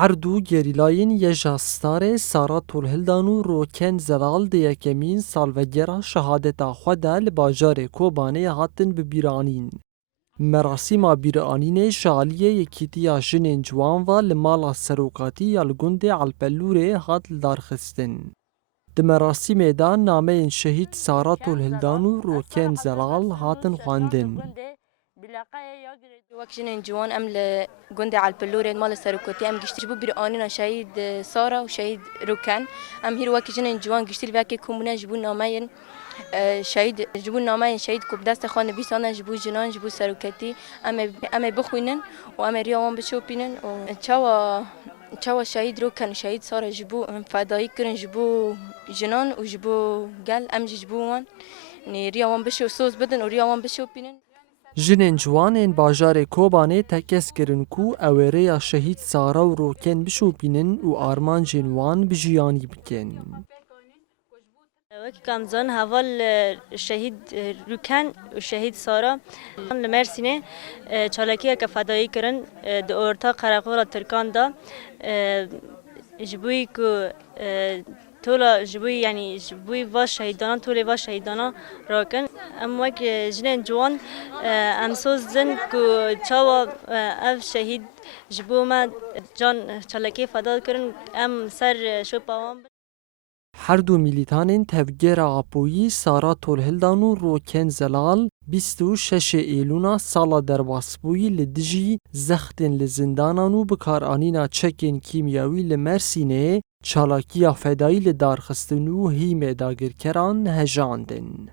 هر دو گریلاین یجاستار سارا طولهلدان و روکن زلال ده یکمین سالوگرا شهادتا خدا لباجار کوبانه هاتن ببیرانین. مراسم بیرانین شالیه یکیتیا جنین جوان و لمالا سروکاتی یالگوند الپلوره هات لدارخستن. ده مراسم دان نامه شهید سارا طولهلدان و روکن زلال هاتن خواندن. وقتی جوان امل گنده على البلورة مال سرقتي ام گشتي جبو برانينا شهيد سارة وشهيد روكان ام هيرو وقتی جنين جوان گشتي الواقع كومنا جبو نامين شهيد جبو نامين شهيد كوبداست خان بيسانا جبو جنان جبو سرقتي ام بخوينن و ام ريوان بشوبينن و تشاوا شهيد روكان شهيد سارة جبو فدایی کرن جبو جنان و جبو قال ام جبوان ني ريوان بشو سوز بدن و ريوان بشوبينن جنین جوانین باجار کوبانه تکس کرن کو اوره شهید سارا و روکن بشوپینن و آرمان جنوان بجیانی بکن. وقتی کامزان حوال شهید روکن و شهید سارا لمرسینه چالکیه که فدایی کرن دو ارتا قرقورا ترکان دا جبوی که تولا جبوی یعنی جبوی واش شهیدانا تولی واش شهیدانا راکن ام وقت جنین جوان ام سوز زن که چاوا اف شهید جبو ما جان چالکی فدا کرن ام سر شو پاوام هر دو میلیتانین تفگر آپویی سارا طولهلدان و روکن زلال 26 ایلونا سالا درباسبویی لدجی زختن لزندانان و بکارانینا چکین کیمیاوی لمرسینه چالاکیا فدایی لدارخستن و هیم داگرکران هجاندن.